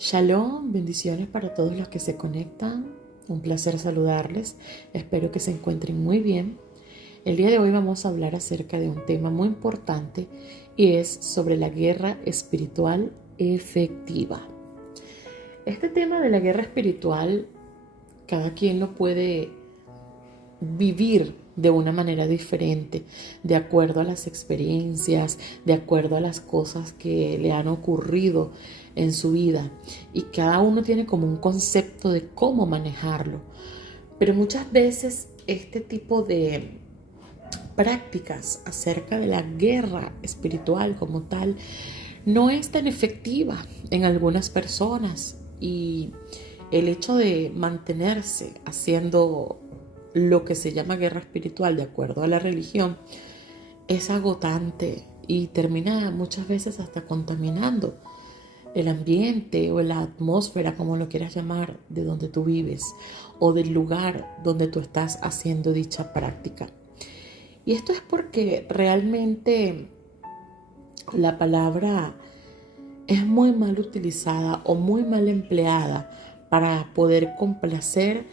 Shalom, bendiciones para todos los que se conectan. Un placer saludarles. Espero que se encuentren muy bien. El día de hoy vamos a hablar acerca de un tema muy importante y es sobre la guerra espiritual efectiva. Este tema de la guerra espiritual, cada quien lo puede vivir de una manera diferente, de acuerdo a las experiencias, de acuerdo a las cosas que le han ocurrido en su vida. Y cada uno tiene como un concepto de cómo manejarlo. Pero muchas veces este tipo de prácticas acerca de la guerra espiritual como tal no es tan efectiva en algunas personas. Y el hecho de mantenerse haciendo lo que se llama guerra espiritual de acuerdo a la religión es agotante y termina muchas veces hasta contaminando el ambiente o la atmósfera, como lo quieras llamar, de donde tú vives o del lugar donde tú estás haciendo dicha práctica. Y esto es porque realmente la palabra es muy mal utilizada o muy mal empleada para poder complacer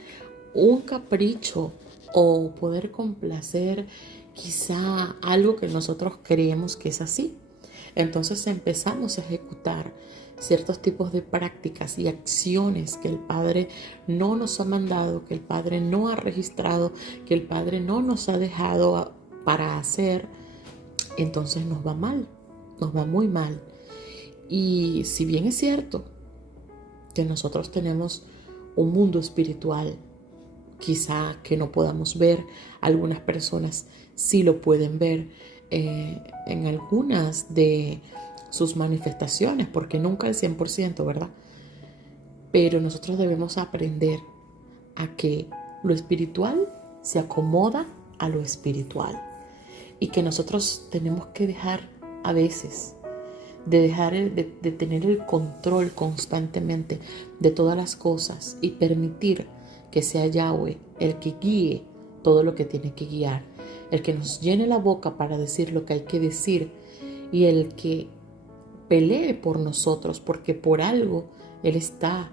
un capricho o poder complacer quizá algo que nosotros creemos que es así. Entonces empezamos a ejecutar ciertos tipos de prácticas y acciones que el Padre no nos ha mandado, que el Padre no ha registrado, que el Padre no nos ha dejado para hacer. Entonces nos va mal, nos va muy mal. Y si bien es cierto que nosotros tenemos un mundo espiritual, quizá que no podamos ver, algunas personas sí lo pueden ver en algunas de sus manifestaciones, porque nunca el 100%, ¿verdad? Pero nosotros debemos aprender a que lo espiritual se acomoda a lo espiritual y que nosotros tenemos que dejar a veces de tener el control constantemente de todas las cosas y permitir que sea Yahweh el que guíe todo lo que tiene que guiar, el que nos llene la boca para decir lo que hay que decir y el que pelee por nosotros, porque por algo Él está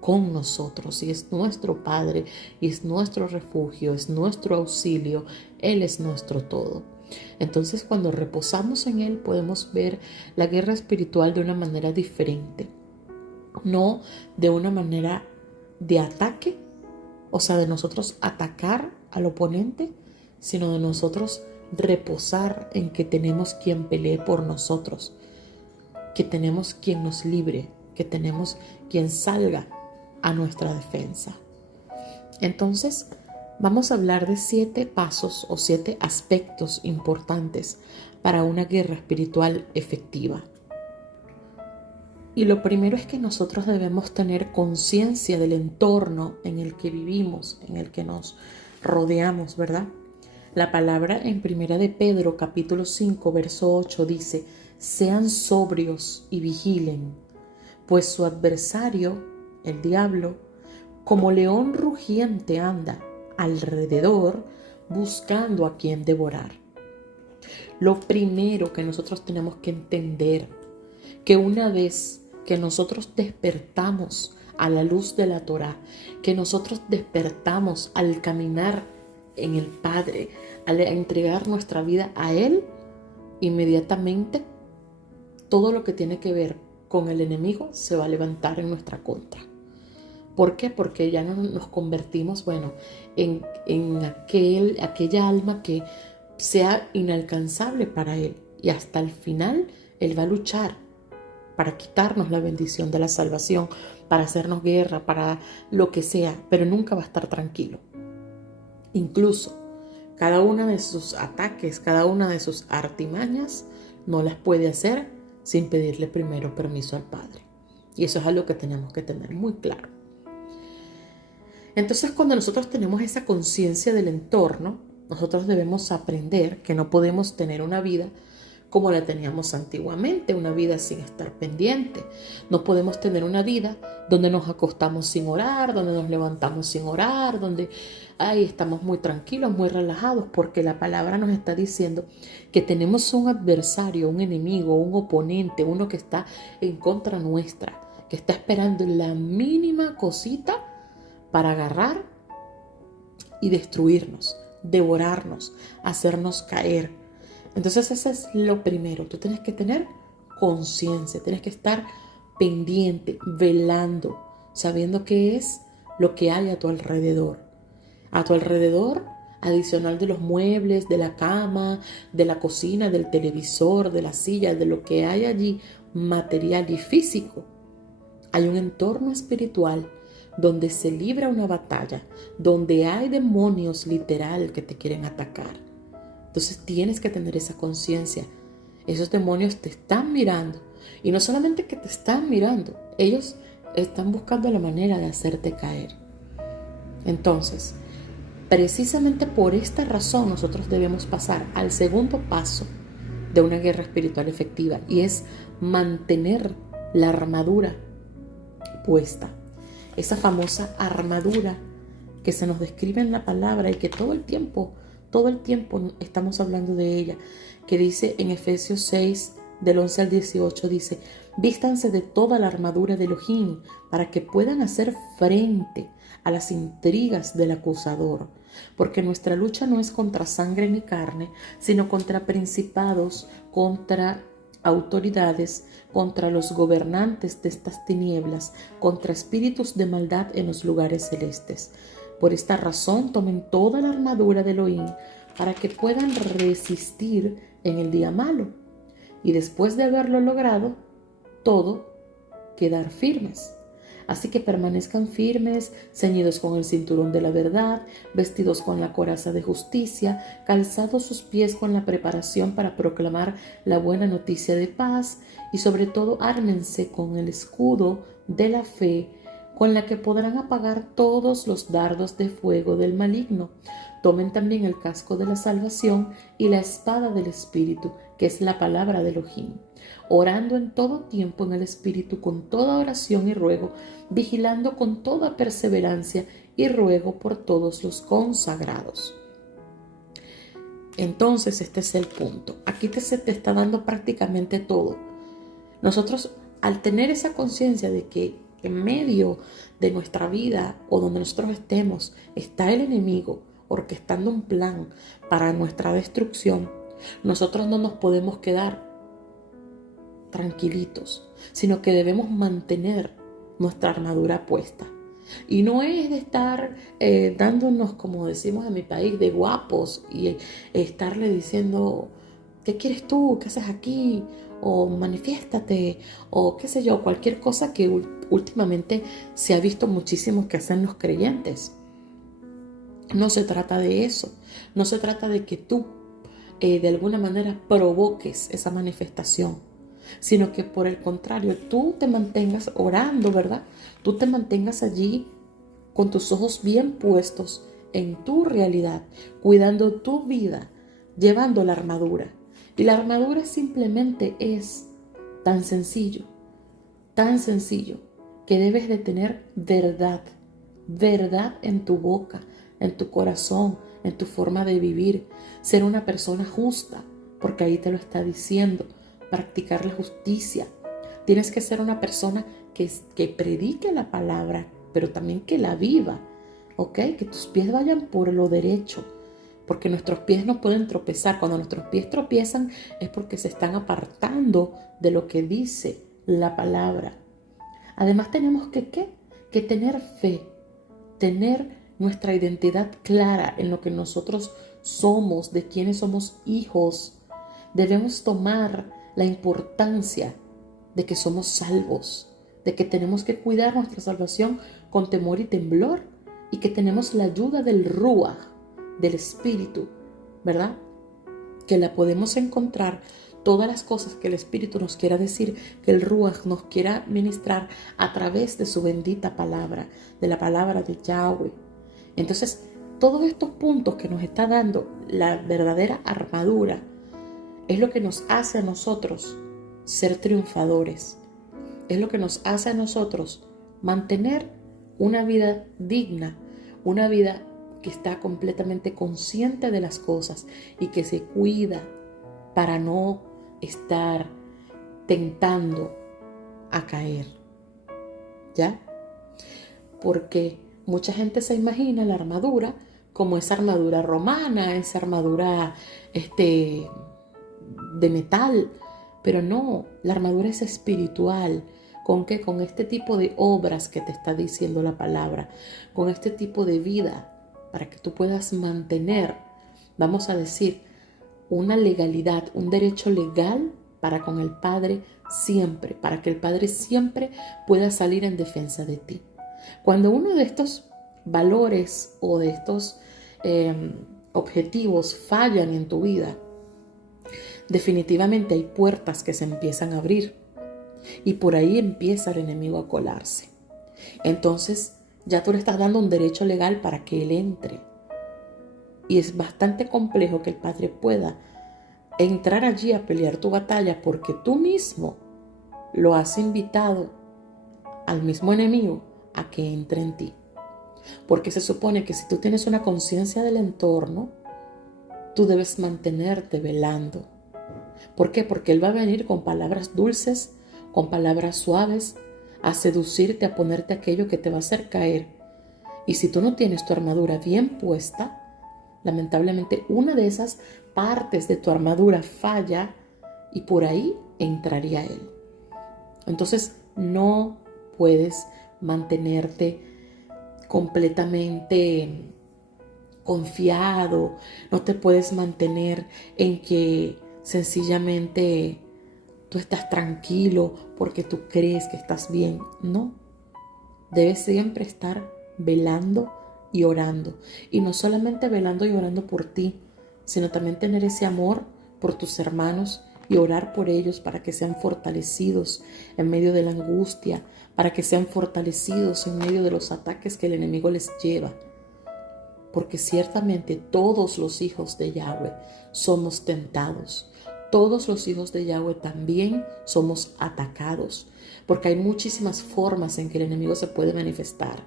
con nosotros y es nuestro Padre y es nuestro refugio, es nuestro auxilio, Él es nuestro todo. Entonces, cuando reposamos en Él, podemos ver la guerra espiritual de una manera diferente, no de una manera de ataque, o sea, de nosotros atacar al oponente, sino de nosotros reposar en que tenemos quien pelee por nosotros, que tenemos quien nos libre, que tenemos quien salga a nuestra defensa. Entonces, vamos a hablar de 7 pasos o 7 aspectos importantes para una guerra espiritual efectiva. Y lo primero es que nosotros debemos tener conciencia del entorno en el que vivimos, en el que nos rodeamos, ¿verdad? La palabra en Primera de Pedro, capítulo 5, verso 8 dice: sean sobrios y vigilen, pues su adversario, el diablo, como león rugiente anda alrededor buscando a quien devorar. Lo primero que nosotros tenemos que entender, que una vez que nosotros despertamos a la luz de la Torá, que nosotros despertamos al caminar en el Padre, al entregar nuestra vida a Él, inmediatamente todo lo que tiene que ver con el enemigo se va a levantar en nuestra contra. ¿Por qué? Porque ya no nos convertimos, en aquella alma que sea inalcanzable para Él. Y hasta el final Él va a luchar para quitarnos la bendición de la salvación, para hacernos guerra, para lo que sea, pero nunca va a estar tranquilo. Incluso cada una de sus ataques, cada una de sus artimañas, no las puede hacer sin pedirle primero permiso al Padre. Y eso es algo que tenemos que tener muy claro. Entonces, cuando nosotros tenemos esa conciencia del entorno, nosotros debemos aprender que no podemos tener una vida como la teníamos antiguamente, una vida sin estar pendiente. No podemos tener una vida donde nos acostamos sin orar, donde nos levantamos sin orar, donde estamos muy tranquilos, muy relajados, porque la palabra nos está diciendo que tenemos un adversario, un enemigo, un oponente, uno que está en contra nuestra, que está esperando la mínima cosita para agarrar y destruirnos, devorarnos, hacernos caer. Entonces eso es lo primero. Tú tienes que tener conciencia, tienes que estar pendiente, velando, sabiendo qué es lo que hay a tu alrededor. A tu alrededor, adicional de los muebles, de la cama, de la cocina, del televisor, de la silla, de lo que hay allí, material y físico, hay un entorno espiritual donde se libra una batalla, donde hay demonios literal que te quieren atacar. Entonces tienes que tener esa conciencia. Esos demonios te están mirando. Y no solamente que te están mirando, ellos están buscando la manera de hacerte caer. Entonces, precisamente por esta razón nosotros debemos pasar al segundo paso de una guerra espiritual efectiva, y es mantener la armadura puesta. Esa famosa armadura que se nos describe en la palabra y que todo el tiempo estamos hablando de ella, que dice en Efesios 6, del 11 al 18, dice: vístanse de toda la armadura de Elohim para que puedan hacer frente a las intrigas del acusador, porque nuestra lucha no es contra sangre ni carne, sino contra principados, contra autoridades, contra los gobernantes de estas tinieblas, contra espíritus de maldad en los lugares celestes. Por esta razón tomen toda la armadura de Elohim para que puedan resistir en el día malo, y después de haberlo logrado todo, quedar firmes. Así que permanezcan firmes, ceñidos con el cinturón de la verdad, vestidos con la coraza de justicia, calzados sus pies con la preparación para proclamar la buena noticia de paz, y sobre todo ármense con el escudo de la fe, con la que podrán apagar todos los dardos de fuego del maligno. Tomen también el casco de la salvación y la espada del Espíritu, que es la palabra de Elohim, orando en todo tiempo en el Espíritu con toda oración y ruego, vigilando con toda perseverancia y ruego por todos los consagrados. Entonces este es el punto. Aquí se te está dando prácticamente todo. Nosotros, al tener esa conciencia de que en medio de nuestra vida o donde nosotros estemos está el enemigo orquestando un plan para nuestra destrucción, nosotros no nos podemos quedar tranquilitos, sino que debemos mantener nuestra armadura puesta. Y no es de estar dándonos, como decimos en mi país, de guapos y estarle diciendo: ¿qué quieres tú? ¿Qué haces aquí? O manifiéstate, o qué sé yo, cualquier cosa que últimamente se ha visto muchísimo que hacen los creyentes. No se trata de eso. No se trata de que tú de alguna manera provoques esa manifestación, sino que por el contrario, tú te mantengas orando, ¿verdad? Tú te mantengas allí con tus ojos bien puestos en tu realidad, cuidando tu vida, llevando la armadura. Y la armadura simplemente es tan sencillo, que debes de tener verdad en tu boca, en tu corazón, en tu forma de vivir, ser una persona justa, porque ahí te lo está diciendo, practicar la justicia. Tienes que ser una persona que predique la palabra, pero también que la viva, ¿ok? Que tus pies vayan por lo derecho, porque nuestros pies no pueden tropezar. Cuando nuestros pies tropiezan es porque se están apartando de lo que dice la palabra. Además tenemos que tener fe, tener nuestra identidad clara en lo que nosotros somos, de quiénes somos hijos. Debemos tomar la importancia de que somos salvos, de que tenemos que cuidar nuestra salvación con temor y temblor, y que tenemos la ayuda del Ruach, del Espíritu, ¿verdad? Que la podemos encontrar, todas las cosas que el Espíritu nos quiera decir, que el Ruach nos quiera ministrar a través de su bendita palabra, de la palabra de Yahweh. Entonces, todos estos puntos que nos está dando la verdadera armadura es lo que nos hace a nosotros ser triunfadores. Es lo que nos hace a nosotros mantener una vida digna, una vida que está completamente consciente de las cosas y que se cuida para no estar tentando a caer. ¿ya? Porque mucha gente se imagina la armadura como esa armadura romana, esa armadura de metal, pero no, la armadura es espiritual. ¿Con qué? Con este tipo de obras que te está diciendo la palabra, con este tipo de vida, para que tú puedas mantener, vamos a decir, una legalidad, un derecho legal para con el Padre siempre, para que el Padre siempre pueda salir en defensa de ti. Cuando uno de estos valores o de estos objetivos fallan en tu vida, definitivamente hay puertas que se empiezan a abrir y por ahí empieza el enemigo a colarse. Entonces ya tú le estás dando un derecho legal para que él entre. Y es bastante complejo que el Padre pueda entrar allí a pelear tu batalla porque tú mismo lo has invitado al mismo enemigo a que entre en ti. Porque se supone que si tú tienes una conciencia del entorno, tú debes mantenerte velando. ¿Por qué? Porque él va a venir con palabras dulces, con palabras suaves, a seducirte, a ponerte aquello que te va a hacer caer. Y si tú no tienes tu armadura bien puesta, lamentablemente una de esas partes de tu armadura falla y por ahí entraría él. Entonces no puedes mantenerte completamente confiado, no te puedes mantener en que sencillamente tú estás tranquilo porque tú crees que estás bien. No, debes siempre estar velando y orando. Y no solamente velando y orando por ti, sino también tener ese amor por tus hermanos y orar por ellos para que sean fortalecidos en medio de la angustia, para que sean fortalecidos en medio de los ataques que el enemigo les lleva. Porque ciertamente todos los hijos de Yahweh somos tentados. Todos los hijos de Yahweh también somos atacados. Porque hay muchísimas formas en que el enemigo se puede manifestar.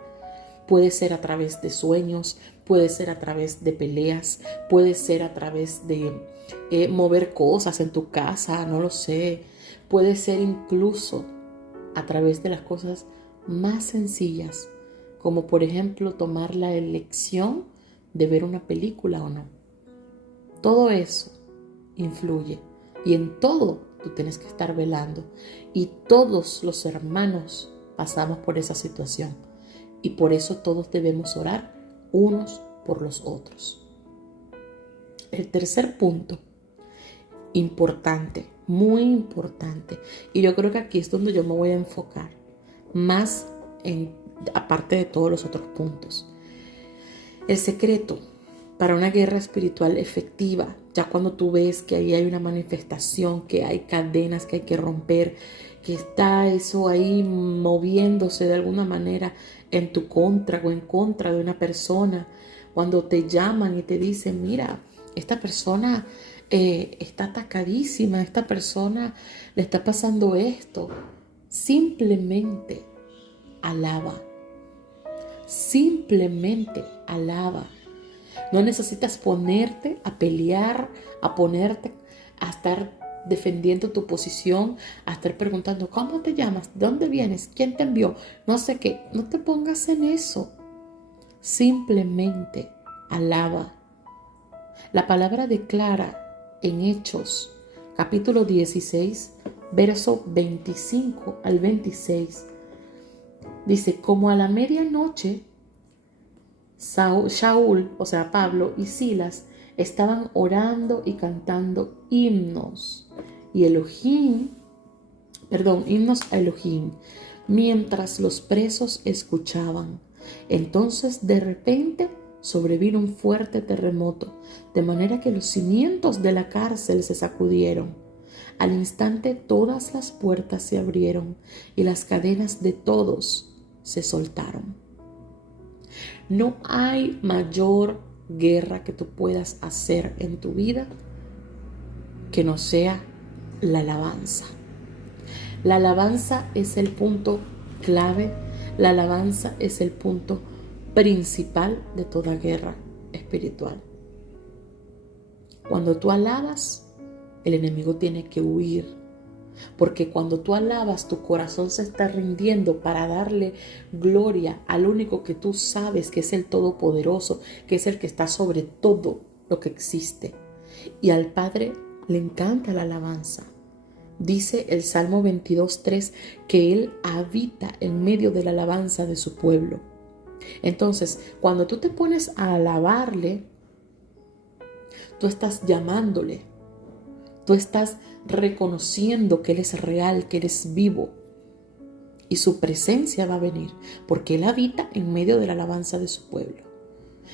Puede ser a través de sueños, puede ser a través de peleas, puede ser a través de mover cosas en tu casa, no lo sé. Puede ser incluso a través de las cosas más sencillas, como por ejemplo tomar la elección de ver una película o no. Todo eso influye y en todo tú tienes que estar velando. Y todos los hermanos pasamos por esa situación y por eso todos debemos orar unos por los otros. El tercer punto, importante, muy importante, y yo creo que aquí es donde yo me voy a enfocar más aparte de todos los otros puntos. El secreto para una guerra espiritual efectiva, ya cuando tú ves que ahí hay una manifestación, que hay cadenas que hay que romper, que está eso ahí moviéndose de alguna manera en tu contra o en contra de una persona, cuando te llaman y te dicen, mira, esta persona está atacadísima, esta persona le está pasando esto, simplemente alaba. Simplemente alaba. No necesitas ponerte a pelear, a ponerte a estar defendiendo tu posición, a estar preguntando ¿cómo te llamas? ¿De dónde vienes? ¿Quién te envió? No sé qué. No te pongas en eso. Simplemente alaba. La palabra declara en Hechos, capítulo 16, verso 25 al 26. Dice, como a la medianoche, Shaul, o sea Pablo y Silas, estaban orando y cantando himnos a Elohim, mientras los presos escuchaban. Entonces de repente sobrevino un fuerte terremoto, de manera que los cimientos de la cárcel se sacudieron. Al instante todas las puertas se abrieron y las cadenas de todos se soltaron. No hay mayor guerra que tú puedas hacer en tu vida que no sea la alabanza. La alabanza es el punto clave, la alabanza es el punto principal de toda guerra espiritual. Cuando tú alabas, el enemigo tiene que huir, Porque cuando tú alabas, tu corazón se está rindiendo para darle gloria al único que tú sabes que es el Todopoderoso, que es el que está sobre todo lo que existe. Y al Padre le encanta la alabanza. Dice el Salmo 22:3 que Él habita en medio de la alabanza de su pueblo. Entonces, cuando tú te pones a alabarle, tú estás llamándole, tú estás reconociendo que Él es real, que Él es vivo. Y su presencia va a venir, porque Él habita en medio de la alabanza de su pueblo.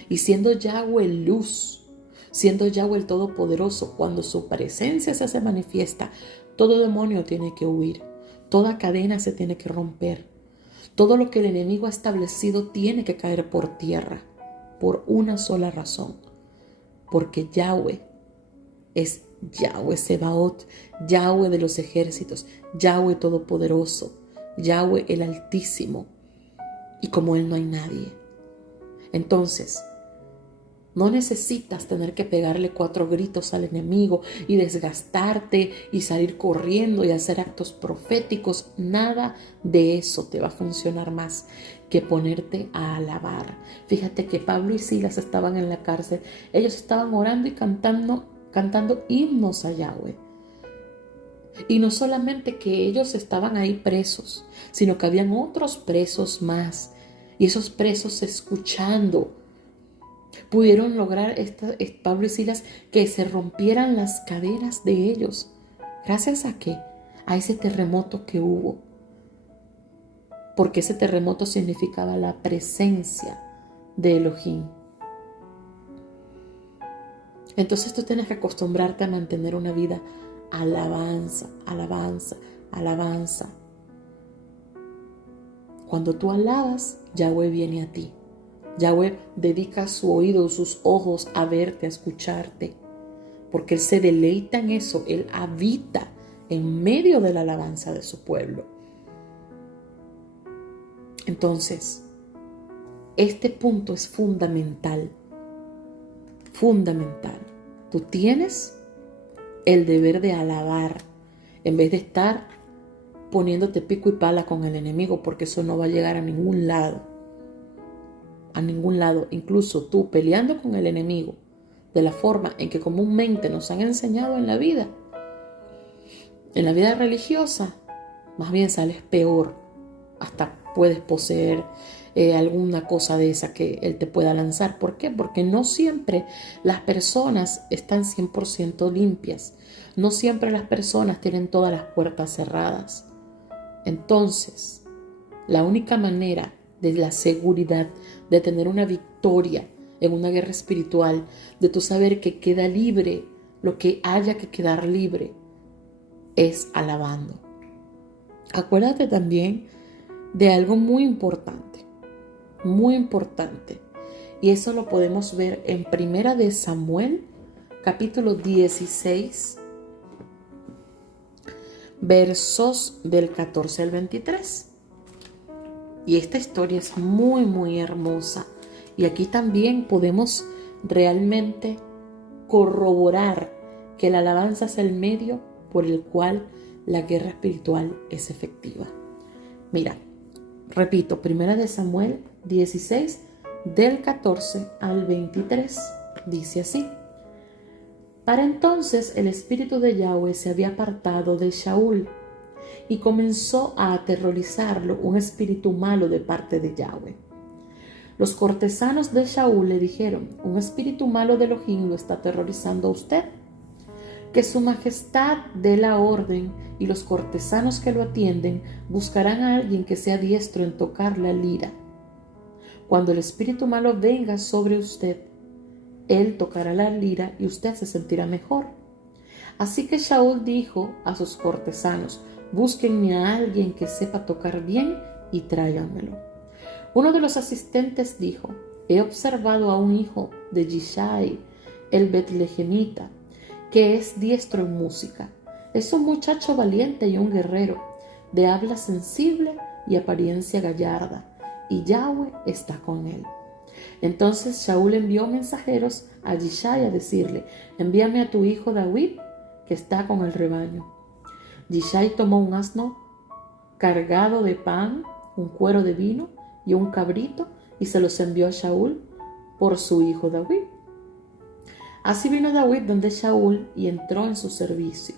Y siendo Yahweh luz, siendo Yahweh el Todopoderoso, cuando su presencia se hace manifiesta, todo demonio tiene que huir, toda cadena se tiene que romper, todo lo que el enemigo ha establecido tiene que caer por tierra, por una sola razón, porque Yahweh es Yahweh Sebaot, Yahweh de los ejércitos, Yahweh Todopoderoso, Yahweh el Altísimo, y como Él no hay nadie. Entonces, no necesitas tener que pegarle 4 gritos al enemigo y desgastarte y salir corriendo y hacer actos proféticos. Nada de eso te va a funcionar más que ponerte a alabar. Fíjate que Pablo y Silas estaban en la cárcel. Ellos estaban orando y cantando himnos a Yahweh. Y no solamente que ellos estaban ahí presos, sino que habían otros presos más. Y esos presos escuchando pudieron lograr Pablo y Silas que se rompieran las cadenas de ellos. ¿Gracias a qué? A ese terremoto que hubo. Porque ese terremoto significaba la presencia de Elohim. Entonces tú tienes que acostumbrarte a mantener una vida alabanza, alabanza, alabanza. Cuando tú alabas, Yahweh viene a ti. Yahweh dedica su oído, sus ojos a verte, a escucharte, porque Él se deleita en eso. Él habita en medio de la alabanza de su pueblo. Entonces, este punto es fundamental, fundamental. Tú tienes el deber de alabar en vez de estar poniéndote pico y pala con el enemigo, porque eso no va a llegar a ningún lado. A ningún lado, incluso tú peleando con el enemigo de la forma en que comúnmente nos han enseñado en la vida religiosa, más bien sales peor, hasta puedes poseer alguna cosa de esa que él te pueda lanzar. ¿Por qué? Porque no siempre las personas están 100% limpias, no siempre las personas tienen todas las puertas cerradas. Entonces, la única manera de la seguridad, de tener una victoria en una guerra espiritual, de tu saber que queda libre lo que haya que quedar libre, es alabando. Acuérdate también de algo muy importante, y eso lo podemos ver en Primera de Samuel, capítulo 16, versos del 14 al 23. Y esta historia es muy, muy hermosa. Y aquí también podemos realmente corroborar que la alabanza es el medio por el cual la guerra espiritual es efectiva. Mira, repito, Primera de Samuel 16, del 14 al 23, dice así: Para entonces el espíritu de Yahweh se había apartado de Shaul, y comenzó a aterrorizarlo un espíritu malo de parte de Yahweh. Los cortesanos de Shaul le dijeron: un espíritu malo de Elohim lo está aterrorizando a usted. Que su majestad dé la orden, y los cortesanos que lo atienden buscarán a alguien que sea diestro en tocar la lira. Cuando el espíritu malo venga sobre usted, él tocará la lira y usted se sentirá mejor. Así que Shaul dijo a sus cortesanos: búsquenme a alguien que sepa tocar bien y tráiganmelo. Uno de los asistentes dijo: he observado a un hijo de Yishai, el betlejemita, que es diestro en música. Es un muchacho valiente y un guerrero, de habla sensible y apariencia gallarda, y Yahweh está con él. Entonces Shaul envió mensajeros a Yishai a decirle: envíame a tu hijo David, que está con el rebaño. Yishai tomó un asno cargado de pan, un cuero de vino y un cabrito y se los envió a Shaul por su hijo David. Así vino David donde Shaul y entró en su servicio.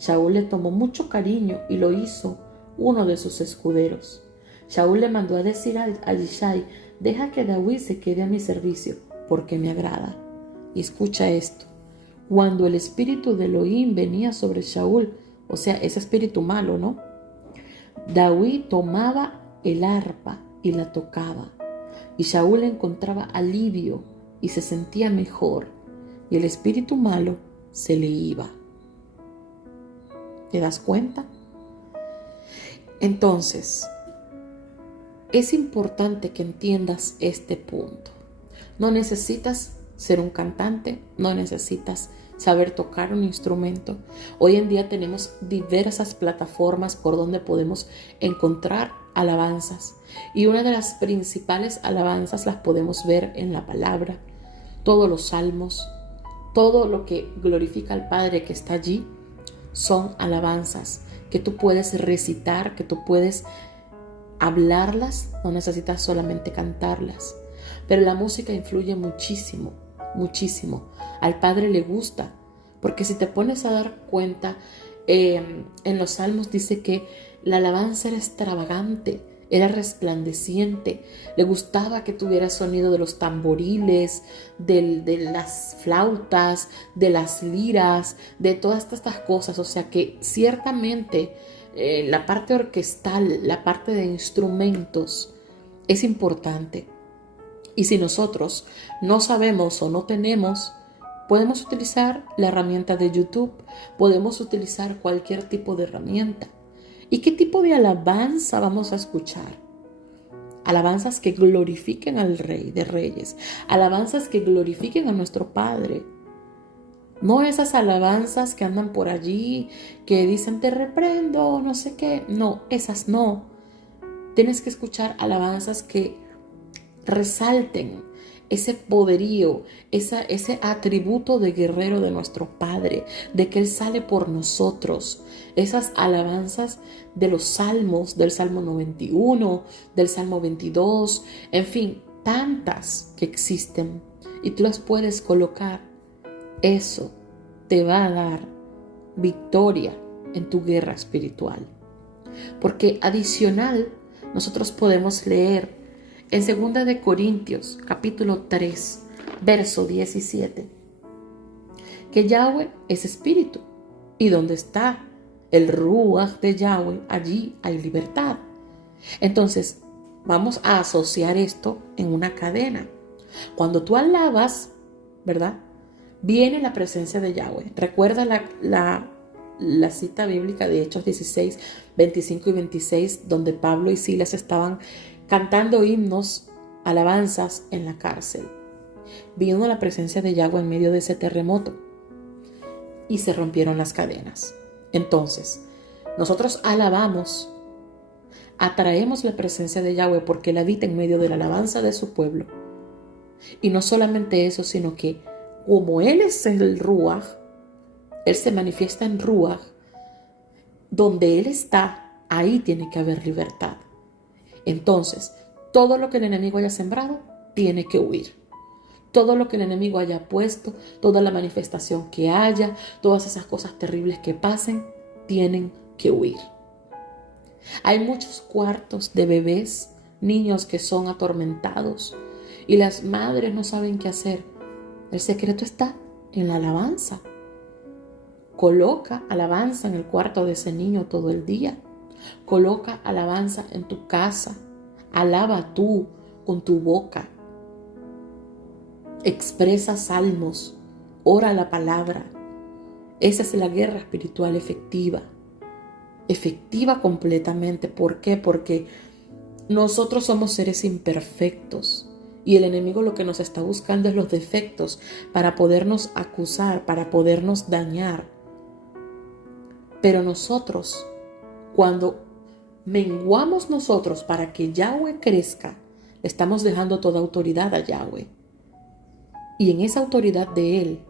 Shaul le tomó mucho cariño y lo hizo uno de sus escuderos. Shaul le mandó a decir a Yishai: deja que David se quede a mi servicio, porque me agrada. Y escucha esto: cuando el espíritu de Elohim venía sobre Shaul, o sea, ese espíritu malo, ¿no? David tomaba el arpa y la tocaba, y Shaul encontraba alivio y se sentía mejor, y el espíritu malo se le iba. ¿Te das cuenta? Entonces, es importante que entiendas este punto. No necesitas ser un cantante, no necesitas saber tocar un instrumento. Hoy en día tenemos diversas plataformas por donde podemos encontrar alabanzas. Y una de las principales alabanzas las podemos ver en la palabra. Todos los salmos, todo lo que glorifica al Padre que está allí, son alabanzas que tú puedes recitar, que tú puedes hablarlas, no necesitas solamente cantarlas. Pero la música influye muchísimo, muchísimo. Al Padre le gusta, porque si te pones a dar cuenta, en los salmos dice que la alabanza era extravagante, era resplandeciente. Le gustaba que tuviera sonido de los tamboriles, de las flautas, de las liras, de todas estas cosas. O sea que ciertamente la parte orquestal, la parte de instrumentos es importante. Y si nosotros no sabemos o no tenemos, podemos utilizar la herramienta de YouTube, podemos utilizar cualquier tipo de herramienta. ¿Y qué tipo de alabanza vamos a escuchar? Alabanzas que glorifiquen al Rey de Reyes, alabanzas que glorifiquen a nuestro Padre. No esas alabanzas que andan por allí, que dicen te reprendo, no sé qué. No, esas no. Tienes que escuchar alabanzas que resalten ese poderío, ese atributo de guerrero de nuestro Padre, de que Él sale por nosotros. Esas alabanzas de los salmos, del Salmo 91, del Salmo 22, en fin, tantas que existen y tú las puedes colocar. Eso te va a dar victoria en tu guerra espiritual. Porque adicional, nosotros podemos leer en 2 de Corintios, capítulo 3, verso 17, que Yahweh es espíritu, y donde está el Ruach de Yahweh, allí hay libertad. Entonces, vamos a asociar esto en una cadena. Cuando tú alabas, ¿verdad?, viene la presencia de Yahweh. Recuerda la cita bíblica de Hechos 16, 25 y 26, donde Pablo y Silas estaban cantando himnos, alabanzas en la cárcel. Vino la presencia de Yahweh en medio de ese terremoto y se rompieron las cadenas. Entonces, nosotros alabamos, atraemos la presencia de Yahweh porque Él habita en medio de la alabanza de su pueblo. Y no solamente eso, sino que como Él es el Ruach, Él se manifiesta en Ruach, donde Él está, ahí tiene que haber libertad. Entonces, todo lo que el enemigo haya sembrado, tiene que huir. Todo lo que el enemigo haya puesto, toda la manifestación que haya, todas esas cosas terribles que pasen, tienen que huir. Hay muchos cuartos de bebés, niños que son atormentados y las madres no saben qué hacer. El secreto está en la alabanza. Coloca alabanza en el cuarto de ese niño todo el día. Coloca alabanza en tu casa. Alaba tú con tu boca. Expresa salmos. Ora la palabra. Esa es la guerra espiritual efectiva. Efectiva completamente. ¿Por qué? Porque nosotros somos seres imperfectos. Y el enemigo lo que nos está buscando es los defectos para podernos acusar, para podernos dañar. Pero nosotros, cuando menguamos nosotros para que Yahweh crezca, le estamos dejando toda autoridad a Yahweh. Y en esa autoridad de Él,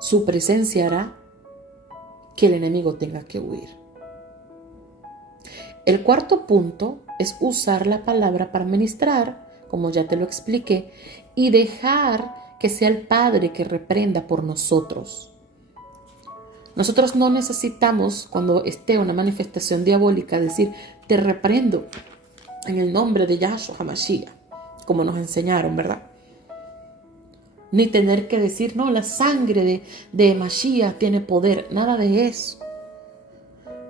su presencia hará que el enemigo tenga que huir. El cuarto punto es usar la palabra para ministrar, como ya te lo expliqué, y dejar que sea el Padre que reprenda por nosotros. Nosotros no necesitamos, cuando esté una manifestación diabólica, decir, te reprendo en el nombre de Yahshua HaMashiach, como nos enseñaron, ¿verdad? Ni tener que decir, no, la sangre de Mashiach tiene poder, nada de eso.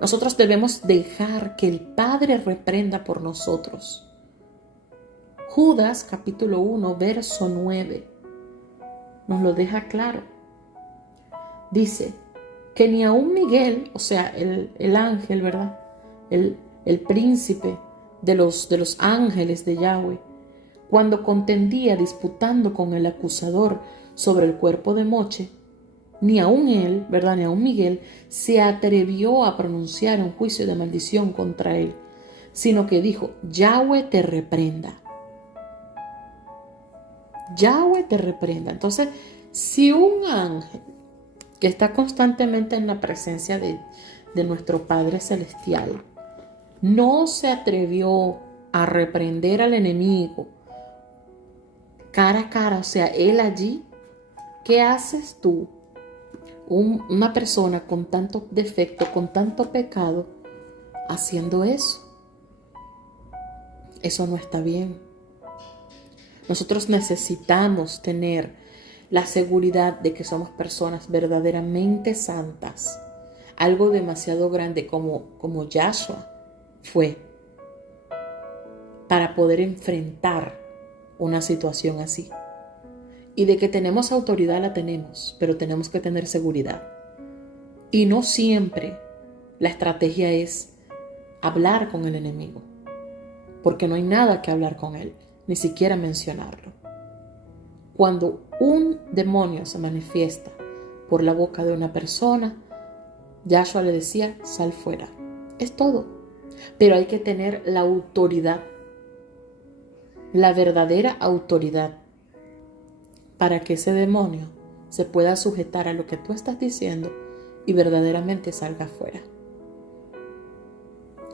Nosotros debemos dejar que el Padre reprenda por nosotros. Judas, capítulo 1, verso 9, nos lo deja claro. Dice que ni aun Miguel, o sea, el ángel, ¿verdad? El príncipe de los ángeles de Yahweh, cuando contendía disputando con el acusador sobre el cuerpo de Moche, ni aun él, ¿verdad? Ni aun Miguel se atrevió a pronunciar un juicio de maldición contra él, sino que dijo, Yahweh te reprenda. Yahweh te reprenda. Entonces, si un ángel que está constantemente en la presencia de nuestro Padre Celestial no se atrevió a reprender al enemigo cara a cara, o sea, él allí, ¿qué haces tú? Una persona con tanto defecto, con tanto pecado, haciendo eso. Eso no está bien. Nosotros necesitamos tener la seguridad de que somos personas verdaderamente santas. Algo demasiado grande como Yahshua fue para poder enfrentar una situación así. Y de que tenemos autoridad la tenemos, pero tenemos que tener seguridad. Y no siempre la estrategia es hablar con el enemigo, porque no hay nada que hablar con él, ni siquiera mencionarlo. Cuando un demonio se manifiesta por la boca de una persona, Yahshua le decía, sal fuera. Es todo. Pero hay que tener la autoridad, la verdadera autoridad, para que ese demonio se pueda sujetar a lo que tú estás diciendo y verdaderamente salga fuera.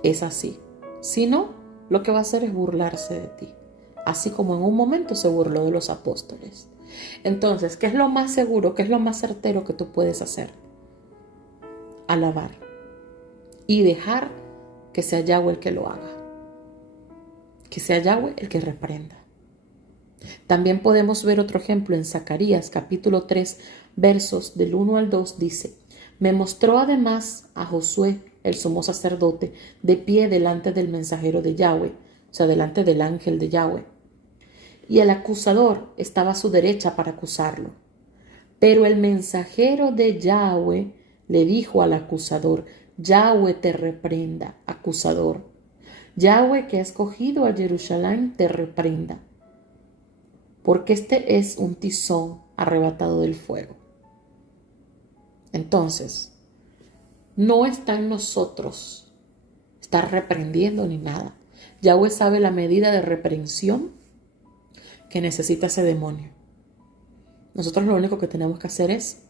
Es así. Si no, lo que va a hacer es burlarse de ti, así como en un momento se burló de los apóstoles. Entonces, ¿qué es lo más seguro, qué es lo más certero que tú puedes hacer? Alabar y dejar que sea Yahweh el que lo haga, que sea Yahweh el que reprenda. También podemos ver otro ejemplo en Zacarías capítulo 3 versos del 1 al 2. Dice, me mostró además a Josué el sumo sacerdote de pie delante del mensajero de Yahweh, o sea, delante del ángel de Yahweh, y el acusador estaba a su derecha para acusarlo. Pero el mensajero de Yahweh le dijo al acusador, Yahweh te reprenda, acusador. Yahweh que ha escogido a Jerusalén te reprenda, porque este es un tizón arrebatado del fuego. Entonces, no está en nosotros estar reprendiendo ni nada. Yahweh sabe la medida de reprensión que necesita ese demonio. Nosotros lo único que tenemos que hacer es,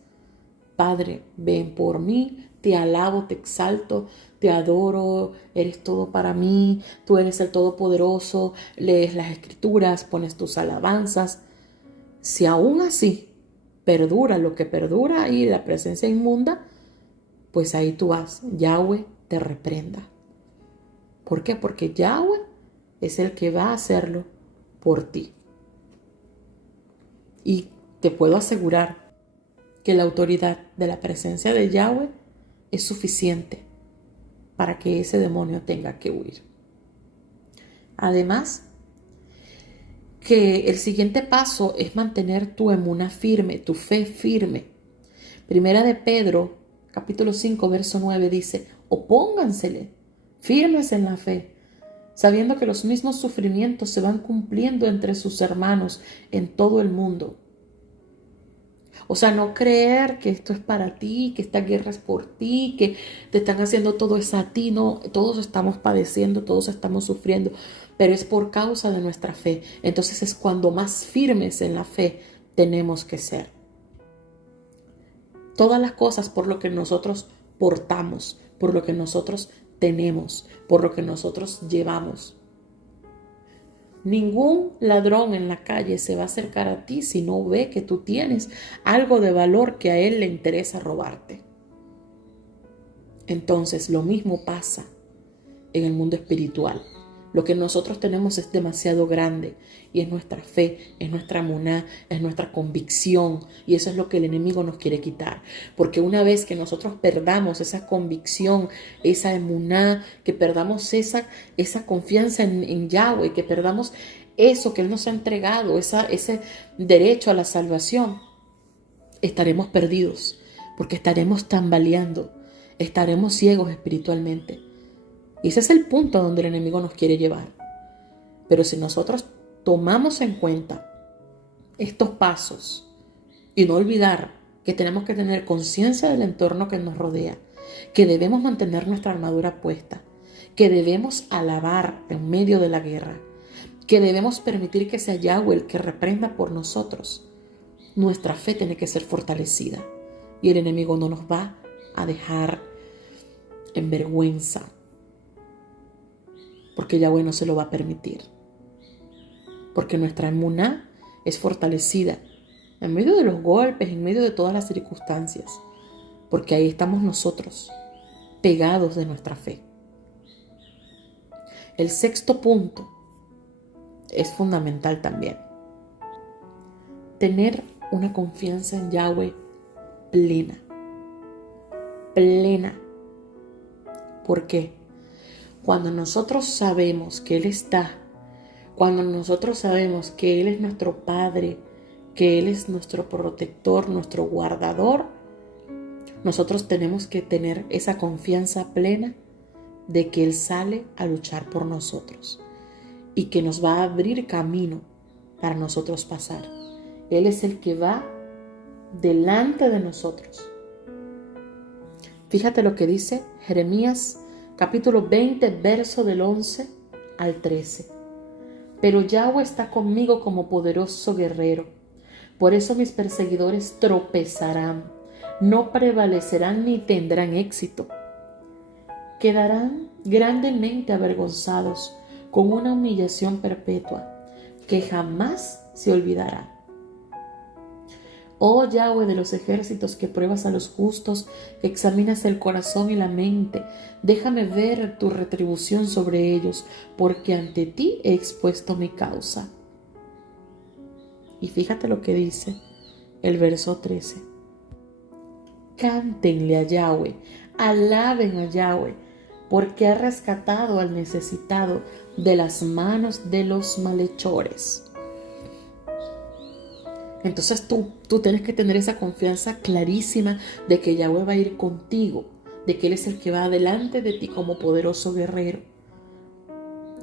Padre, ven por mí, te alabo, te exalto, te adoro, eres todo para mí, tú eres el Todopoderoso, lees las Escrituras, pones tus alabanzas. Si aún así perdura lo que perdura y la presencia inmunda, pues ahí tú vas, Yahweh te reprenda. ¿Por qué? Porque Yahweh es el que va a hacerlo por ti. Y te puedo asegurar que la autoridad de la presencia de Yahweh es suficiente para que ese demonio tenga que huir. Además, que el siguiente paso es mantener tu emuná firme, tu fe firme. Primera de Pedro, capítulo 5, verso 9 dice, opóngansele, firmes en la fe, sabiendo que los mismos sufrimientos se van cumpliendo entre sus hermanos en todo el mundo. O sea, no creer que esto es para ti, que esta guerra es por ti, que te están haciendo todo eso a ti. No, todos estamos padeciendo, todos estamos sufriendo, pero es por causa de nuestra fe. Entonces es cuando más firmes en la fe tenemos que ser. Todas las cosas por lo que nosotros portamos, por lo que nosotros tenemos, por lo que nosotros llevamos. Ningún ladrón en la calle se va a acercar a ti si no ve que tú tienes algo de valor que a él le interesa robarte. Entonces, lo mismo pasa en el mundo espiritual. Lo que nosotros tenemos es demasiado grande y es nuestra fe, es nuestra emuná, es nuestra convicción, y eso es lo que el enemigo nos quiere quitar. Porque una vez que nosotros perdamos esa convicción, esa emuná, que perdamos esa confianza en Yahweh, que perdamos eso que Él nos ha entregado, ese derecho a la salvación, estaremos perdidos, porque estaremos tambaleando, estaremos ciegos espiritualmente. Y ese es el punto donde el enemigo nos quiere llevar. Pero si nosotros tomamos en cuenta estos pasos y no olvidar que tenemos que tener conciencia del entorno que nos rodea, que debemos mantener nuestra armadura puesta, que debemos alabar en medio de la guerra, que debemos permitir que sea Yahweh el que reprenda por nosotros, nuestra fe tiene que ser fortalecida y el enemigo no nos va a dejar en vergüenza, porque Yahweh no se lo va a permitir. Porque nuestra emuná es fortalecida en medio de los golpes, en medio de todas las circunstancias. Porque ahí estamos nosotros, pegados de nuestra fe. El sexto punto es fundamental también. Tener una confianza en Yahweh plena. Plena. ¿Por qué? Cuando nosotros sabemos que Él está, cuando nosotros sabemos que Él es nuestro Padre, que Él es nuestro protector, nuestro guardador, nosotros tenemos que tener esa confianza plena de que Él sale a luchar por nosotros y que nos va a abrir camino para nosotros pasar. Él es el que va delante de nosotros. Fíjate lo que dice Jeremías capítulo 20, verso del 11 al 13. Pero Yahweh está conmigo como poderoso guerrero. Por eso mis perseguidores tropezarán, no prevalecerán ni tendrán éxito. Quedarán grandemente avergonzados con una humillación perpetua que jamás se olvidará. Oh Yahweh de los ejércitos, que pruebas a los justos, que examinas el corazón y la mente, déjame ver tu retribución sobre ellos, porque ante ti he expuesto mi causa. Y fíjate lo que dice el verso 13. Cántenle a Yahweh, alaben a Yahweh, porque ha rescatado al necesitado de las manos de los malhechores. Entonces tú tienes que tener esa confianza clarísima de que Yahweh va a ir contigo, de que Él es el que va delante de ti como poderoso guerrero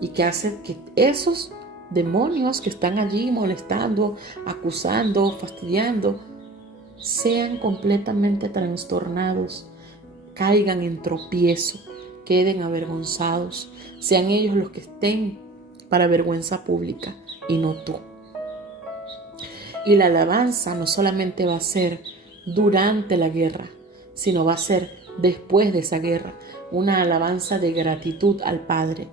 y que hace que esos demonios que están allí molestando, acusando, fastidiando, sean completamente trastornados, caigan en tropiezo, queden avergonzados, sean ellos los que estén para vergüenza pública y no tú. Y la alabanza no solamente va a ser durante la guerra, sino va a ser después de esa guerra, una alabanza de gratitud al Padre.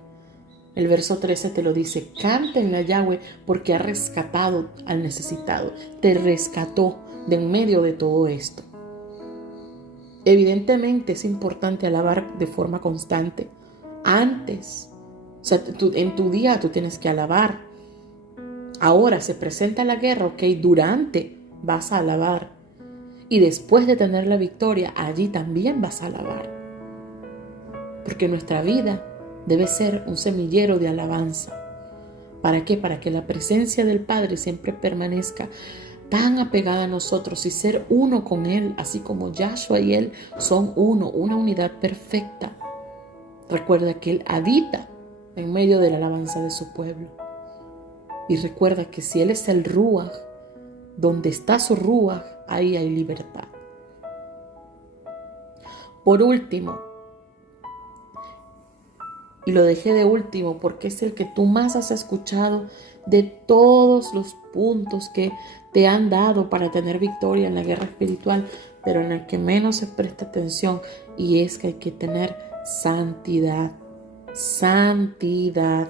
El verso 13 te lo dice, cántenle a Yahweh porque ha rescatado al necesitado, te rescató de en medio de todo esto. Evidentemente es importante alabar de forma constante. Antes, o sea, en tu día tú tienes que alabar. Ahora se presenta la guerra, ok, durante vas a alabar. Y después de tener la victoria, allí también vas a alabar. Porque nuestra vida debe ser un semillero de alabanza. ¿Para qué? Para que la presencia del Padre siempre permanezca tan apegada a nosotros y ser uno con Él, así como Yahshua y Él son uno, una unidad perfecta. Recuerda que Él habita en medio de la alabanza de su pueblo. Y recuerda que si Él es el Ruach, donde está su Ruach, ahí hay libertad. Por último, y lo dejé de último porque es el que tú más has escuchado de todos los puntos que te han dado para tener victoria en la guerra espiritual, pero en el que menos se presta atención, y es que hay que tener santidad. Santidad.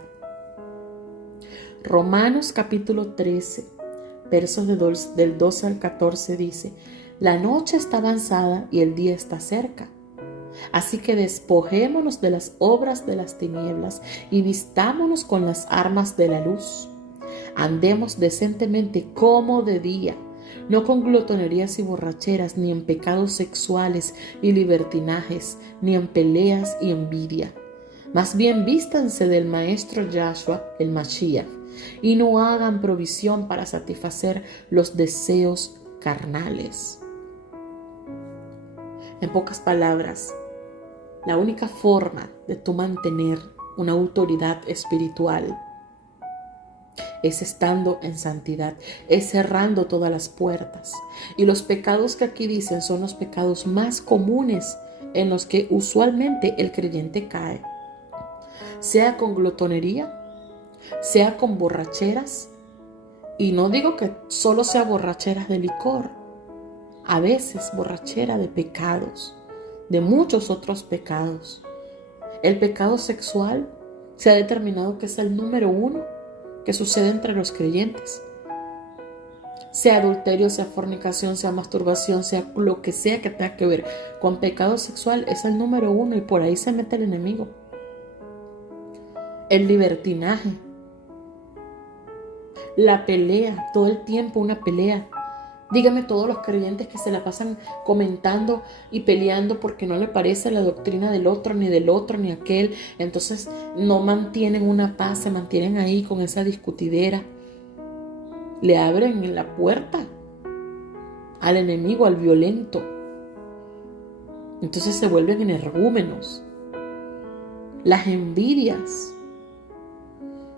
Romanos capítulo 13, versos del 12 al 14 dice: la noche está avanzada y el día está cerca. Así que despojémonos de las obras de las tinieblas y vistámonos con las armas de la luz. Andemos decentemente como de día, no con glotonerías y borracheras, ni en pecados sexuales y libertinajes, ni en peleas y envidia. Más bien vístanse del Maestro Yahshua, el Mashiach, y no hagan provisión para satisfacer los deseos carnales. En pocas palabras, la única forma de tú mantener una autoridad espiritual es estando en santidad, es cerrando todas las puertas. Y los pecados que aquí dicen son los pecados más comunes en los que usualmente el creyente cae. Sea con glotonería, sea con borracheras, y no digo que solo sea borracheras de licor, a veces borrachera de pecados, de muchos otros pecados. El pecado sexual se ha determinado que es el número 1 que sucede entre los creyentes. Sea adulterio, sea fornicación, sea masturbación, sea lo que sea que tenga que ver con pecado sexual, es el número 1 y por ahí se mete el enemigo. El libertinaje, la pelea, todo el tiempo una pelea. Dígame todos los creyentes que se la pasan comentando y peleando porque no le parece la doctrina del otro, ni aquel. Entonces no mantienen una paz, se mantienen ahí con esa discutidera. Le abren la puerta al enemigo, al violento. Entonces se vuelven energúmenos. Las envidias.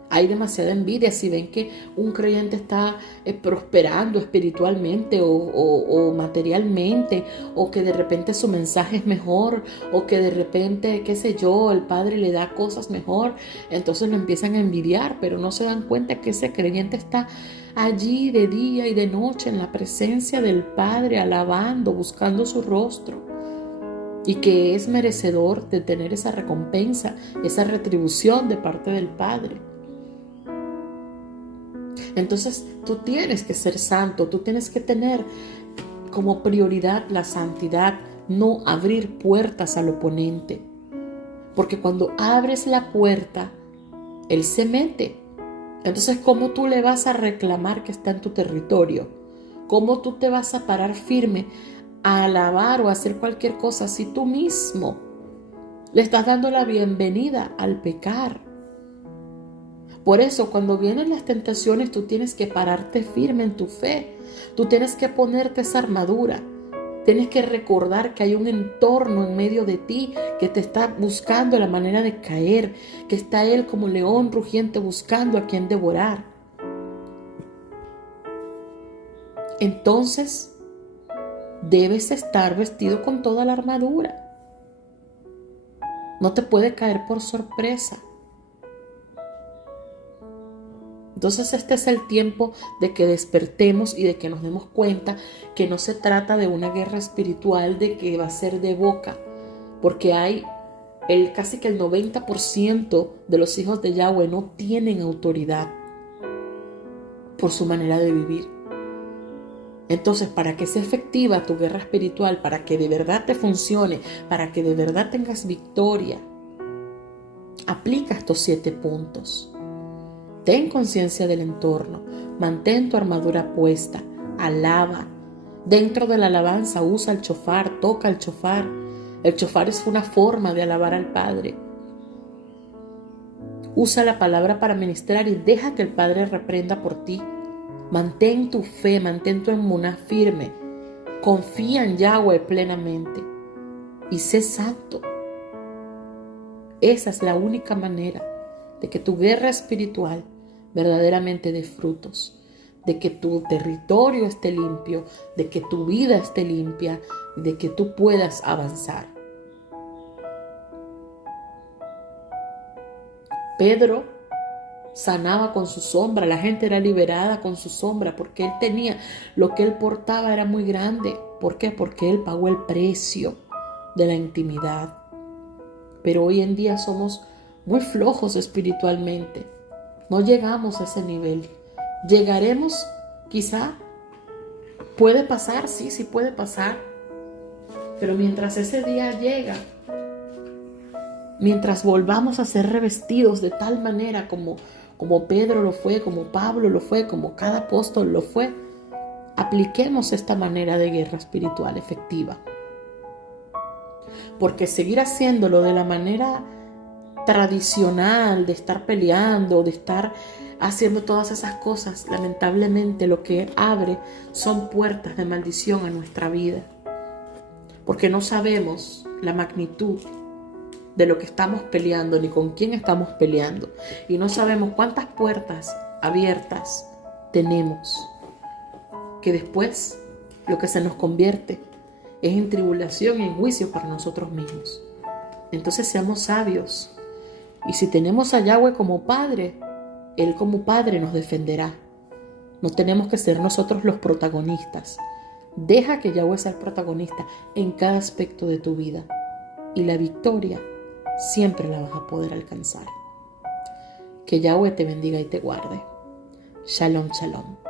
Hay demasiada envidia si ven que un creyente está prosperando espiritualmente o materialmente, o que de repente su mensaje es mejor, o que de repente, qué sé yo, el Padre le da cosas mejor, entonces lo empiezan a envidiar, pero no se dan cuenta que ese creyente está allí de día y de noche en la presencia del Padre, alabando, buscando su rostro, y que es merecedor de tener esa recompensa, esa retribución de parte del Padre. Entonces tú tienes que ser santo, tú tienes que tener como prioridad la santidad, no abrir puertas al oponente. Porque cuando abres la puerta, él se mete. Entonces, ¿cómo tú le vas a reclamar que está en tu territorio? ¿Cómo tú te vas a parar firme a alabar o a hacer cualquier cosa si tú mismo le estás dando la bienvenida al pecar? Por eso, cuando vienen las tentaciones, tú tienes que pararte firme en tu fe. Tú tienes que ponerte esa armadura. Tienes que recordar que hay un entorno en medio de ti que te está buscando la manera de caer, que está él como león rugiente buscando a quien devorar. Entonces, debes estar vestido con toda la armadura. No te puede caer por sorpresa. Entonces este es el tiempo de que despertemos y de que nos demos cuenta que no se trata de una guerra espiritual de que va a ser de boca, porque hay casi que el 90% de los hijos de Yahweh no tienen autoridad por su manera de vivir. Entonces, para que sea efectiva tu guerra espiritual, para que de verdad te funcione, para que de verdad tengas victoria, aplica estos 7 puntos. Ten conciencia del entorno, mantén tu armadura puesta, alaba. Dentro de la alabanza usa el shofar, toca el shofar. El shofar es una forma de alabar al Padre. Usa la palabra para ministrar y deja que el Padre reprenda por ti. Mantén tu fe, mantén tu emuná firme. Confía en Yahweh plenamente y sé santo. Esa es la única manera de que tu guerra espiritual verdaderamente dé frutos, de que tu territorio esté limpio, de que tu vida esté limpia, de que tú puedas avanzar. Pedro sanaba con su sombra, la gente era liberada con su sombra, porque él tenía, lo que él portaba era muy grande. ¿Por qué? Porque Él pagó el precio de la intimidad. Pero hoy en día somos muy flojos espiritualmente. No llegamos a ese nivel. Llegaremos, quizá, puede pasar, sí puede pasar. Pero mientras ese día llega, mientras volvamos a ser revestidos de tal manera como Pedro lo fue, como Pablo lo fue, como cada apóstol lo fue, apliquemos esta manera de guerra espiritual efectiva. Porque seguir haciéndolo de la manera tradicional, de estar peleando, de estar haciendo todas esas cosas, lamentablemente lo que abre son puertas de maldición a nuestra vida. Porque no sabemos la magnitud de lo que estamos peleando, ni con quién estamos peleando. Y no sabemos cuántas puertas abiertas tenemos, que después lo que se nos convierte es en tribulación y en juicio para nosotros mismos. Entonces seamos sabios. Y si tenemos a Yahweh como Padre, Él como Padre nos defenderá. No tenemos que ser nosotros los protagonistas. Deja que Yahweh sea el protagonista en cada aspecto de tu vida. Y la victoria siempre la vas a poder alcanzar. Que Yahweh te bendiga y te guarde. Shalom, shalom.